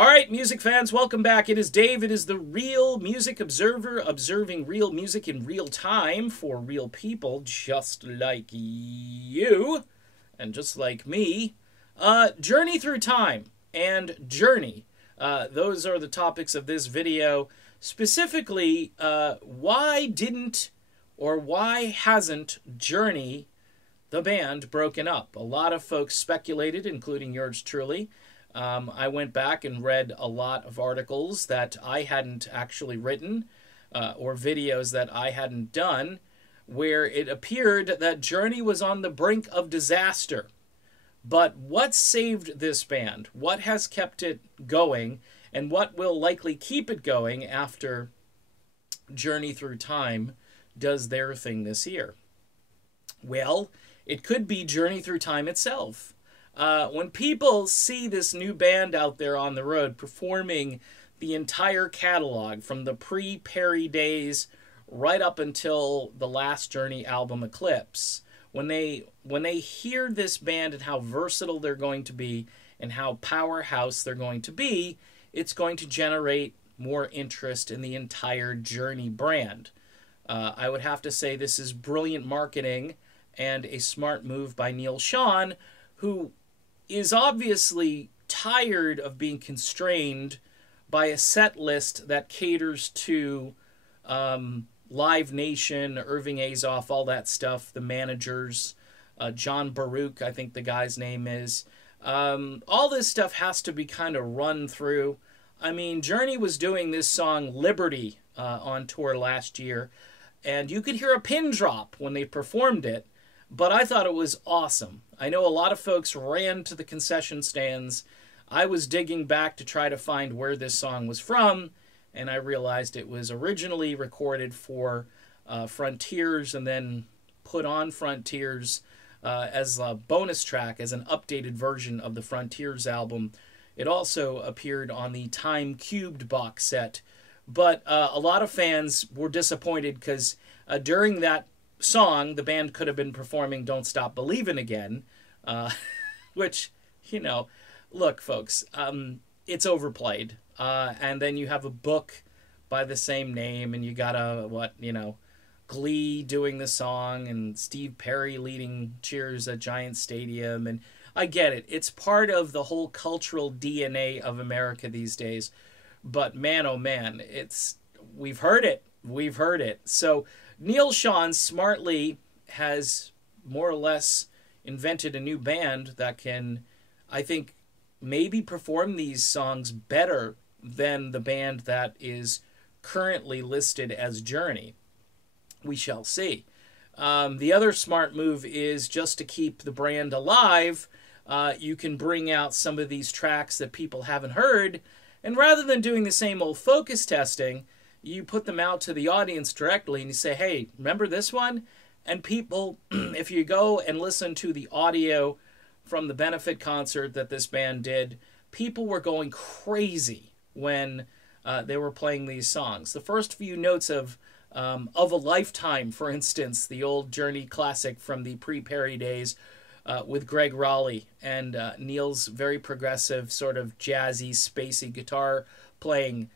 All right, music fans, welcome back. It is Dave. It is the Real Music Observer, observing real music in real time for real people just like you and just like me. Journey through time and journey. Those are the topics of this video. Specifically, why didn't or why hasn't Journey, the band, broken up? A lot of folks speculated, including yours truly. I went back and read a lot of articles that I hadn't actually written or videos that I hadn't done where it appeared that Journey was on the brink of disaster. But what saved this band? What has kept it going? And what will likely keep it going after Journey Through Time does their thing this year? Well, it could be Journey Through Time itself. When people see this new band out there on the road performing the entire catalog from the pre-Perry days right up until the last Journey album, Eclipse, when they hear this band and how versatile they're going to be and how powerhouse they're going to be, it's going to generate more interest in the entire Journey brand. I would have to say this is brilliant marketing and a smart move by Neal Schon, who is obviously tired of being constrained by a set list that caters to Live Nation, Irving Azoff, all that stuff, the managers, John Baruch, I think the guy's name is. All this stuff has to be kind of run through. I mean, Journey was doing this song Liberty on tour last year, and you could hear a pin drop when they performed it, but I thought it was awesome. I know a lot of folks ran to the concession stands. I was digging back to try to find where this song was from, and I realized it was originally recorded for Frontiers and then put on Frontiers as a bonus track, as an updated version of the Frontiers album. It also appeared on the Time Cubed box set. But a lot of fans were disappointed because during that song, the band could have been performing Don't Stop Believin' again, which, you know, look, folks, it's overplayed. And then you have a book by the same name, and you got Glee doing the song, and Steve Perry leading Cheers at Giant Stadium, and I get it. It's part of the whole cultural DNA of America these days. But man, oh man, we've heard it. We've heard it. So Neal Schon smartly has more or less invented a new band that can, I think, maybe perform these songs better than the band that is currently listed as Journey. We shall see. The other smart move is just to keep the brand alive. You can bring out some of these tracks that people haven't heard, and rather than doing the same old focus testing, you put them out to the audience directly and you say, hey, remember this one? And people, if you go and listen to the audio from the benefit concert that this band did, people were going crazy when they were playing these songs. The first few notes of a Lifetime, for instance, the old Journey classic from the pre-Perry days, with Greg Raleigh and Neal's very progressive, sort of jazzy, spacey guitar playing.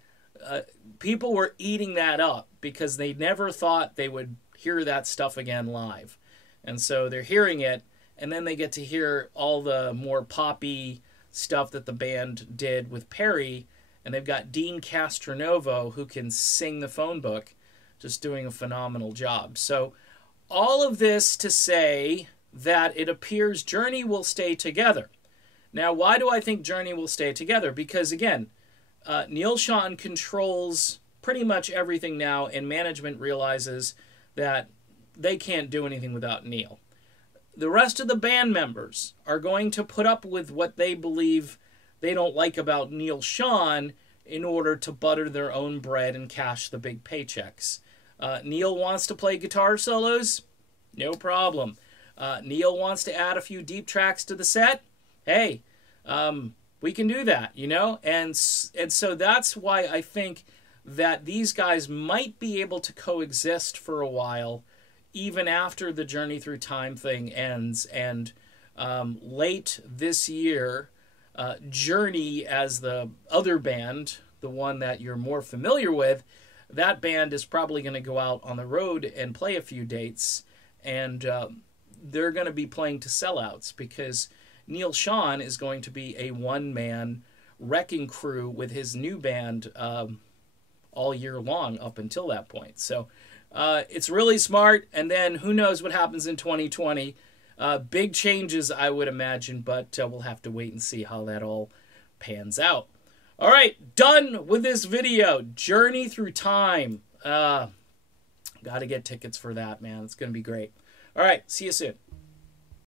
People were eating that up because they never thought they would hear that stuff again live. And so they're hearing it, and then they get to hear all the more poppy stuff that the band did with Perry, and they've got Dean Castronovo, who can sing the phone book, just doing a phenomenal job. So all of this to say that it appears Journey will stay together. Now, why do I think Journey will stay together? Because, again, Neal Schon controls pretty much everything now, and management realizes that they can't do anything without Neal. The rest of the band members are going to put up with what they believe they don't like about Neal Schon in order to butter their own bread and cash the big paychecks. Neal wants to play guitar solos? No problem. Neal wants to add a few deep tracks to the set? Hey, we can do that, you know? And so that's why I think that these guys might be able to coexist for a while, even after the Journey Through Time thing ends. And late this year, Journey as the other band, the one that you're more familiar with, that band is probably going to go out on the road and play a few dates, and they're going to be playing to sellouts because Neal Schon is going to be a one-man wrecking crew with his new band all year long up until that point. So it's really smart, and then who knows what happens in 2020. Big changes, I would imagine, but we'll have to wait and see how that all pans out. All right, done with this video. Journey Through Time. Got to get tickets for that, man. It's going to be great. All right, see you soon.